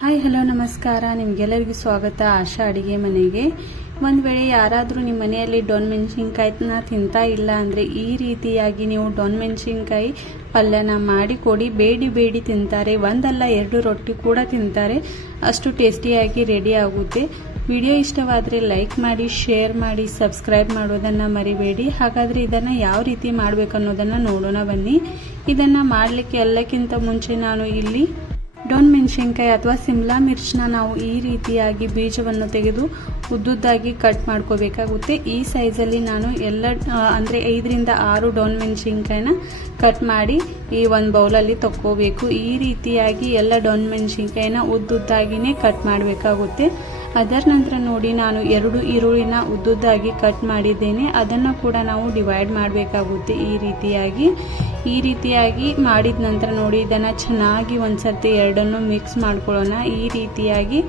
Hi hello ನಮಸ್ಕಾರ. ನಿಮಗೆಲ್ಲರಿಗೂ ಸ್ವಾಗತ ಆಶಾ ಅಡಿಗೆ ಮನೆಗೆ. ಒಂದು ವೇಳೆ ಯಾರಾದರೂ ನಿಮ್ಮ ಮನೆಯಲ್ಲಿ ಡೊಣ್ ಮೆಣಸಿನ್ಕಾಯಿನ ತಿಂತಾ ಇಲ್ಲ ಅಂದರೆ ಈ ರೀತಿಯಾಗಿ ನೀವು ಡೊಣ್ ಮೆಣಸಿನ್ಕಾಯಿ ಪಲ್ಯನ ಮಾಡಿ ಕೊಡಿ. ಬೇಡಿ ತಿಂತಾರೆ. ಒಂದಲ್ಲ ಎರಡು ರೊಟ್ಟಿ ಕೂಡ ತಿಂತಾರೆ. ಅಷ್ಟು ಟೇಸ್ಟಿಯಾಗಿ ರೆಡಿ ಆಗುತ್ತೆ. ವಿಡಿಯೋ ಇಷ್ಟವಾದರೆ ಲೈಕ್ ಮಾಡಿ, ಶೇರ್ ಮಾಡಿ, ಸಬ್ಸ್ಕ್ರೈಬ್ ಮಾಡೋದನ್ನು ಮರಿಬೇಡಿ. ಹಾಗಾದರೆ ಇದನ್ನು ಯಾವ ರೀತಿ ಮಾಡಬೇಕು ಅನ್ನೋದನ್ನು ನೋಡೋಣ ಬನ್ನಿ. ಇದನ್ನು ಮಾಡಲಿಕ್ಕೆ ಎಲ್ಲಕ್ಕಿಂತ ಮುಂಚೆ ನಾನು ಇಲ್ಲಿ ಡೊಣ್ ಮೆಣಸಿನ್ಕಾಯಿ ಅಥವಾ ಸಿಮ್ಲಾ ಮಿರ್ಚನ್ನ ನಾವು ಈ ರೀತಿಯಾಗಿ ಬೀಜವನ್ನು ತೆಗೆದು ಉದ್ದುದ್ದಾಗಿ ಕಟ್ ಮಾಡ್ಕೋಬೇಕಾಗುತ್ತೆ. ಈ ಸೈಜಲ್ಲಿ ನಾನು ಅಂದರೆ 5ರಿಂದ 6 ಡೊಣ್ ಮೆಣಸಿನ್ಕಾಯಿನ ಕಟ್ ಮಾಡಿ ಈ ಒಂದು ಬೌಲಲ್ಲಿ ತಕ್ಕೋಬೇಕು. ಈ ರೀತಿಯಾಗಿ ಎಲ್ಲ ಡೊಣ್ ಮೆಣಸಿನ್ಕಾಯಿನ ಉದ್ದುದ್ದಾಗಿನೇ ಕಟ್ ಮಾಡಬೇಕಾಗುತ್ತೆ. ಅದರ ನಂತರ ನೋಡಿ, ನಾನು 2 ಈರುಳ್ಳಿನ ಉದ್ದುದ್ದಾಗಿ ಕಟ್ ಮಾಡಿದ್ದೇನೆ. ಅದನ್ನು ಕೂಡ ನಾವು ಡಿವೈಡ್ ಮಾಡಬೇಕಾಗುತ್ತೆ. ಈ ರೀತಿಯಾಗಿ ಮಾಡಿದ ನಂತರ ನೋಡಿ, ಇದನ್ನು ಚೆನ್ನಾಗಿ ಒಂದ್ಸರ್ತಿ ಎರಡನ್ನು ಮಿಕ್ಸ್ ಮಾಡ್ಕೊಳ್ಳೋಣ. ಈ ರೀತಿಯಾಗಿ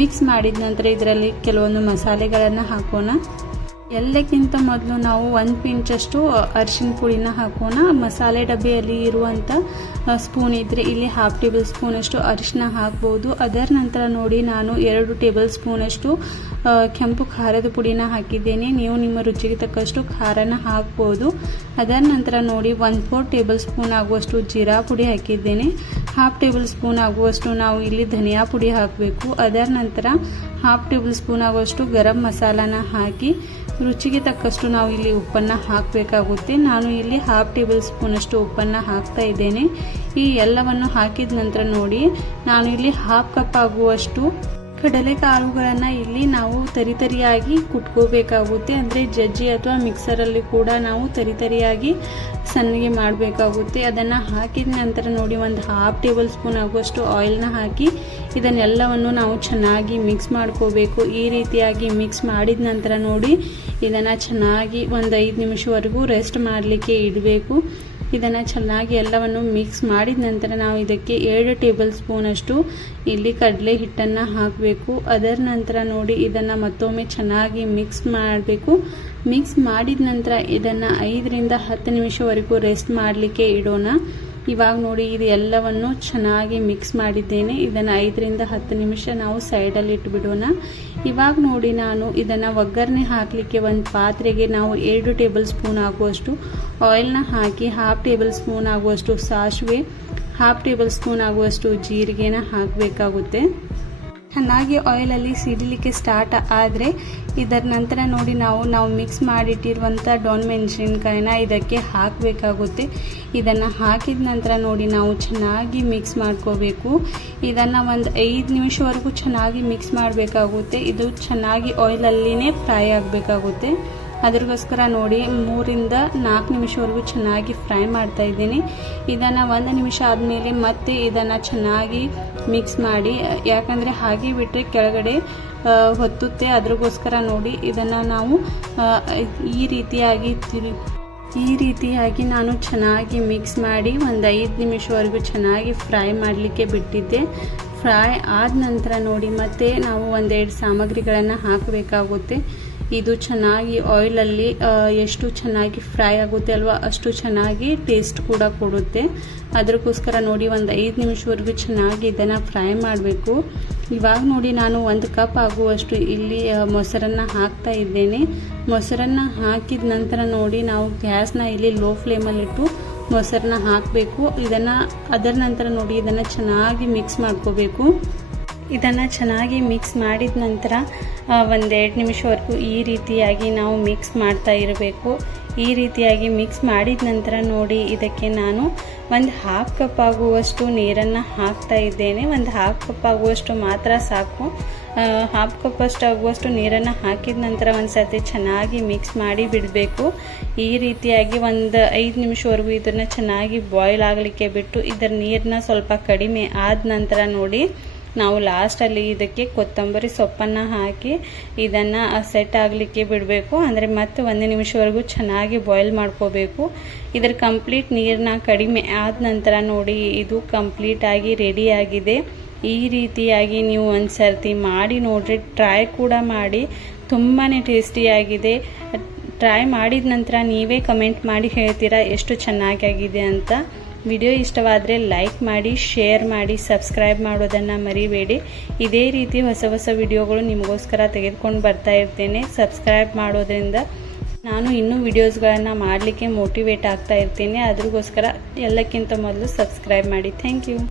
ಮಿಕ್ಸ್ ಮಾಡಿದ ನಂತರ ಇದರಲ್ಲಿ ಕೆಲವೊಂದು ಮಸಾಲೆಗಳನ್ನು ಹಾಕೋಣ. ಎಲ್ಲಕ್ಕಿಂತ ಮೊದಲು ನಾವು 1 ಪಿಂಚಷ್ಟು ಅರಿಶಿನ ಪುಡಿನ ಹಾಕೋಣ. ಮಸಾಲೆ ಡಬ್ಬಿಯಲ್ಲಿ ಇರುವಂಥ ಸ್ಪೂನ್ ಇದ್ದರೆ ಇಲ್ಲಿ 1/2 ಟೇಬಲ್ ಸ್ಪೂನಷ್ಟು ಅರಿಶಿನ ಹಾಕ್ಬೋದು. ಅದರ ನಂತರ ನೋಡಿ, ನಾನು 2 ಟೇಬಲ್ ಸ್ಪೂನಷ್ಟು ಕೆಂಪು ಖಾರದ ಪುಡಿನ ಹಾಕಿದ್ದೇನೆ. ನೀವು ನಿಮ್ಮ ರುಚಿಗೆ ತಕ್ಕಷ್ಟು ಖಾರನ ಹಾಕ್ಬೋದು. ಅದರ ನಂತರ ನೋಡಿ, 1/4 ಟೇಬಲ್ ಸ್ಪೂನ್ ಆಗುವಷ್ಟು ಜೀರಾ ಪುಡಿ ಹಾಕಿದ್ದೇನೆ. 1/2 ಟೇಬಲ್ ಸ್ಪೂನ್ ಆಗುವಷ್ಟು ನಾವು ಇಲ್ಲಿ ಧನಿಯಾ ಪುಡಿ ಹಾಕಬೇಕು. ಅದರ ನಂತರ 1/2 ಟೇಬಲ್ ಸ್ಪೂನ್ ಆಗುವಷ್ಟು ಗರಂ ಮಸಾಲಾನ ಹಾಕಿ ರುಚಿಗೆ ತಕ್ಕಷ್ಟು ನಾವು ಇಲ್ಲಿ ಉಪ್ಪನ್ನು ಹಾಕಬೇಕಾಗುತ್ತೆ. ನಾನು ಇಲ್ಲಿ 1/2 ಟೇಬಲ್ ಸ್ಪೂನಷ್ಟು ಉಪ್ಪನ್ನು ಹಾಕ್ತಾ ಇದ್ದೇನೆ. ಈ ಎಲ್ಲವನ್ನು ಹಾಕಿದ ನಂತರ ನೋಡಿ, ನಾನು ಇಲ್ಲಿ 1/2 ಕಪ್ ಆಗುವಷ್ಟು ಕಡಲೆಕಾಳುಗಳನ್ನು ಇಲ್ಲಿ ನಾವು ತರಿಯಾಗಿ ಕುಟ್ಕೋಬೇಕಾಗುತ್ತೆ. ಅಂದರೆ ಜಜ್ಜಿ ಅಥವಾ ಮಿಕ್ಸರಲ್ಲಿ ಕೂಡ ನಾವು ತರಿಯಾಗಿ ಸಣ್ಣಗೆ ಮಾಡಬೇಕಾಗುತ್ತೆ. ಅದನ್ನು ಹಾಕಿದ ನಂತರ ನೋಡಿ, 1/2 ಟೇಬಲ್ ಸ್ಪೂನ್ ಆಗುವಷ್ಟು ಆಯಿಲ್ನ ಹಾಕಿ ಇದನ್ನೆಲ್ಲವನ್ನು ನಾವು ಚೆನ್ನಾಗಿ ಮಿಕ್ಸ್ ಮಾಡ್ಕೋಬೇಕು. ಈ ರೀತಿಯಾಗಿ ಮಿಕ್ಸ್ ಮಾಡಿದ ನಂತರ ನೋಡಿ, ಇದನ್ನು ಚೆನ್ನಾಗಿ 5 ನಿಮಿಷವರೆಗೂ ರೆಸ್ಟ್ ಮಾಡಲಿಕ್ಕೆ ಇಡಬೇಕು. ಇದನ್ನು ಚೆನ್ನಾಗಿ ಎಲ್ಲವನ್ನು ಮಿಕ್ಸ್ ಮಾಡಿದ ನಂತರ ನಾವು ಇದಕ್ಕೆ 2 ಟೇಬಲ್ ಸ್ಪೂನಷ್ಟು ಇಲ್ಲಿ ಕಡಲೆ ಹಿಟ್ಟನ್ನು ಹಾಕಬೇಕು. ಅದರ ನಂತರ ನೋಡಿ, ಇದನ್ನು ಮತ್ತೊಮ್ಮೆ ಚೆನ್ನಾಗಿ ಮಿಕ್ಸ್ ಮಾಡಬೇಕು. ಮಿಕ್ಸ್ ಮಾಡಿದ ನಂತರ ಇದನ್ನು 5ರಿಂದ 10 ನಿಮಿಷವರೆಗೂ ರೆಸ್ಟ್ ಮಾಡಲಿಕ್ಕೆ ಇಡೋಣ. ಇವಾಗ ನೋಡಿ, ಇದು ಎಲ್ಲವನ್ನು ಚೆನ್ನಾಗಿ ಮಿಕ್ಸ್ ಮಾಡಿದ್ದೇನೆ. ಇದನ್ನು 5ರಿಂದ 10 ನಿಮಿಷ ನಾವು ಸೈಡಲ್ಲಿ ಇಟ್ಬಿಡೋಣ. ಇವಾಗ ನೋಡಿ, ನಾನು ಇದನ್ನು ಒಗ್ಗರಣೆ ಹಾಕಲಿಕ್ಕೆ ಒಂದು ಪಾತ್ರೆಗೆ ನಾವು 2 ಟೇಬಲ್ ಸ್ಪೂನ್ ಆಗುವಷ್ಟು ಆಯಿಲ್ನ ಹಾಕಿ 1/2 ಟೇಬಲ್ ಸ್ಪೂನ್ ಆಗುವಷ್ಟು ಸಾಸಿವೆ, 1/2 ಟೇಬಲ್ ಸ್ಪೂನ್ ಆಗುವಷ್ಟು ಜೀರಿಗೆನ ಹಾಕಬೇಕಾಗುತ್ತೆ. ಚೆನ್ನಾಗಿ ಆಯಿಲಲ್ಲಿ ಸಿಡಿಲಿಕ್ಕೆ ಸ್ಟಾರ್ಟ್ ಆದರೆ ಇದರ ನಂತರ ನೋಡಿ, ನಾವು ಮಿಕ್ಸ್ ಮಾಡಿಟ್ಟಿರುವಂಥ ಡೊಣ್ ಮೆಣಸಿನ್ಕಾಯಿನ ಇದಕ್ಕೆ ಹಾಕಬೇಕಾಗುತ್ತೆ. ಇದನ್ನು ಹಾಕಿದ ನಂತರ ನೋಡಿ, ನಾವು ಚೆನ್ನಾಗಿ ಮಿಕ್ಸ್ ಮಾಡ್ಕೋಬೇಕು. ಇದನ್ನು 5 ನಿಮಿಷವರೆಗೂ ಚೆನ್ನಾಗಿ ಮಿಕ್ಸ್ ಮಾಡಬೇಕಾಗುತ್ತೆ. ಇದು ಚೆನ್ನಾಗಿ ಆಯಿಲಲ್ಲಿನೇ ಫ್ರೈ ಆಗಬೇಕಾಗುತ್ತೆ. ಅದಕ್ಕೋಸ್ಕರ ನೋಡಿ, 3ರಿಂದ 4 ನಿಮಿಷವರೆಗೂ ಚೆನ್ನಾಗಿ ಫ್ರೈ ಮಾಡ್ತಾ ಇದ್ದೀನಿ. ಇದನ್ನು 1 ನಿಮಿಷ ಆದಮೇಲೆ ಮತ್ತೆ ಇದನ್ನು ಚೆನ್ನಾಗಿ ಮಿಕ್ಸ್ ಮಾಡಿ, ಯಾಕಂದರೆ ಹಾಗೆ ಬಿಟ್ಟರೆ ಕೆಳಗಡೆ ಹೊತ್ತುತ್ತೆ. ಅದಕ್ಕೋಸ್ಕರ ನೋಡಿ, ಇದನ್ನು ನಾವು ಈ ರೀತಿಯಾಗಿ ನಾನು ಚೆನ್ನಾಗಿ ಮಿಕ್ಸ್ ಮಾಡಿ 5 ನಿಮಿಷವರೆಗೂ ಚೆನ್ನಾಗಿ ಫ್ರೈ ಮಾಡಲಿಕ್ಕೆ ಬಿಟ್ಟಿದ್ದೆ. ಫ್ರೈ ಆದ ನಂತರ ನೋಡಿ, ಮತ್ತೆ ನಾವು 1-2 ಸಾಮಗ್ರಿಗಳನ್ನು ಹಾಕಬೇಕಾಗುತ್ತೆ. ಇದು ಚೆನ್ನಾಗಿ ಆಯಿಲಲ್ಲಿ ಎಷ್ಟು ಚೆನ್ನಾಗಿ ಫ್ರೈ ಆಗುತ್ತೆ ಅಲ್ವಾ, ಅಷ್ಟು ಚೆನ್ನಾಗಿ ಟೇಸ್ಟ್ ಕೂಡ ಕೊಡುತ್ತೆ. ಅದಕ್ಕೋಸ್ಕರ ನೋಡಿ, 5 ನಿಮಿಷವರೆಗೂ ಚೆನ್ನಾಗಿ ಇದನ್ನು ಫ್ರೈ ಮಾಡಬೇಕು. ಇವಾಗ ನೋಡಿ, ನಾನು 1 ಕಪ್ ಆಗುವಷ್ಟು ಇಲ್ಲಿ ಮೊಸರನ್ನು ಹಾಕ್ತಾ ಇದ್ದೇನೆ. ಮೊಸರನ್ನು ಹಾಕಿದ ನಂತರ ನೋಡಿ, ನಾವು ಗ್ಯಾಸ್ನ ಇಲ್ಲಿ ಲೋ ಫ್ಲೇಮಲ್ಲಿಟ್ಟು ಮೊಸರನ್ನ ಹಾಕಬೇಕು. ಅದರ ನಂತರ ನೋಡಿ, ಇದನ್ನು ಚೆನ್ನಾಗಿ ಮಿಕ್ಸ್ ಮಾಡ್ಕೋಬೇಕು. ಇದನ್ನು ಚೆನ್ನಾಗಿ ಮಿಕ್ಸ್ ಮಾಡಿದ ನಂತರ 1-2 ನಿಮಿಷವರೆಗೂ ಈ ರೀತಿಯಾಗಿ ನಾವು ಮಿಕ್ಸ್ ಮಾಡ್ತಾ ಇರಬೇಕು. ಈ ರೀತಿಯಾಗಿ ಮಿಕ್ಸ್ ಮಾಡಿದ ನಂತರ ನೋಡಿ, ಇದಕ್ಕೆ ನಾನು 1/2 ಕಪ್ ಆಗುವಷ್ಟು ನೀರನ್ನು ಹಾಕ್ತಾ ಇದ್ದೇನೆ. 1/2 ಕಪ್ ಆಗುವಷ್ಟು ಮಾತ್ರ ಸಾಕು. 1/2 ಕಪ್ ಆಗುವಷ್ಟು ನೀರನ್ನು ಹಾಕಿದ ನಂತರ ಒಂದು ಸರ್ತಿ ಚೆನ್ನಾಗಿ ಮಿಕ್ಸ್ ಮಾಡಿ ಬಿಡಬೇಕು. ಈ ರೀತಿಯಾಗಿ 5 ನಿಮಿಷವರೆಗೂ ಇದನ್ನು ಚೆನ್ನಾಗಿ ಬಾಯ್ಲ್ ಆಗಲಿಕ್ಕೆ ಬಿಟ್ಟು ಇದರ ನೀರನ್ನ ಸ್ವಲ್ಪ ಕಡಿಮೆ ಆದ ನಂತರ ನೋಡಿ, ನಾವು ಲಾಸ್ಟಲ್ಲಿ ಇದಕ್ಕೆ ಕೊತ್ತಂಬರಿ ಸೊಪ್ಪನ್ನು ಹಾಕಿ ಇದನ್ನು ಸೆಟ್ ಆಗಲಿಕ್ಕೆ ಬಿಡಬೇಕು. ಅಂದರೆ ಮತ್ತೆ 1 ನಿಮಿಷವರೆಗೂ ಚೆನ್ನಾಗಿ ಬಾಯ್ಲ್ ಮಾಡ್ಕೋಬೇಕು. ಇದರ ಕಂಪ್ಲೀಟ್ ನೀರನ್ನ ಕಡಿಮೆ ಆದ ನಂತರ ನೋಡಿ, ಇದು ಕಂಪ್ಲೀಟಾಗಿ ರೆಡಿಯಾಗಿದೆ. ಈ ರೀತಿಯಾಗಿ ನೀವು ಒಂದು ಸರ್ತಿ ಮಾಡಿ ನೋಡಿರಿ. ಟ್ರೈ ಕೂಡ ಮಾಡಿ, ತುಂಬಾ ಟೇಸ್ಟಿಯಾಗಿದೆ. ಟ್ರೈ ಮಾಡಿದ ನಂತರ ನೀವೇ ಕಮೆಂಟ್ ಮಾಡಿ ಹೇಳ್ತೀರಾ ಎಷ್ಟು ಚೆನ್ನಾಗಿದೆ ಅಂತ. ವಿಡಿಯೋ ಇಷ್ಟವಾದರೆ ಲೈಕ್ ಮಾಡಿ, ಶೇರ್ ಮಾಡಿ, ಸಬ್ಸ್ಕ್ರೈಬ್ ಮಾಡೋದನ್ನು ಮರಿಬೇಡಿ. ಇದೇ ರೀತಿ ಹೊಸ ಹೊಸ ವಿಡಿಯೋಗಳು ನಿಮಗೋಸ್ಕರ ತೆಗೆದುಕೊಂಡು ಬರ್ತಾ ಇರ್ತೇನೆ. ಸಬ್ಸ್ಕ್ರೈಬ್ ಮಾಡೋದ್ರಿಂದ ನಾನು ಇನ್ನೂ ವಿಡಿಯೋಸ್ಗಳನ್ನು ಮಾಡಲಿಕ್ಕೆ ಮೋಟಿವೇಟ್ ಆಗ್ತಾ ಇರ್ತೀನಿ. ಅದ್ರಗೋಸ್ಕರ ಎಲ್ಲಕ್ಕಿಂತ ಮೊದಲು ಸಬ್ಸ್ಕ್ರೈಬ್ ಮಾಡಿ. Thank you.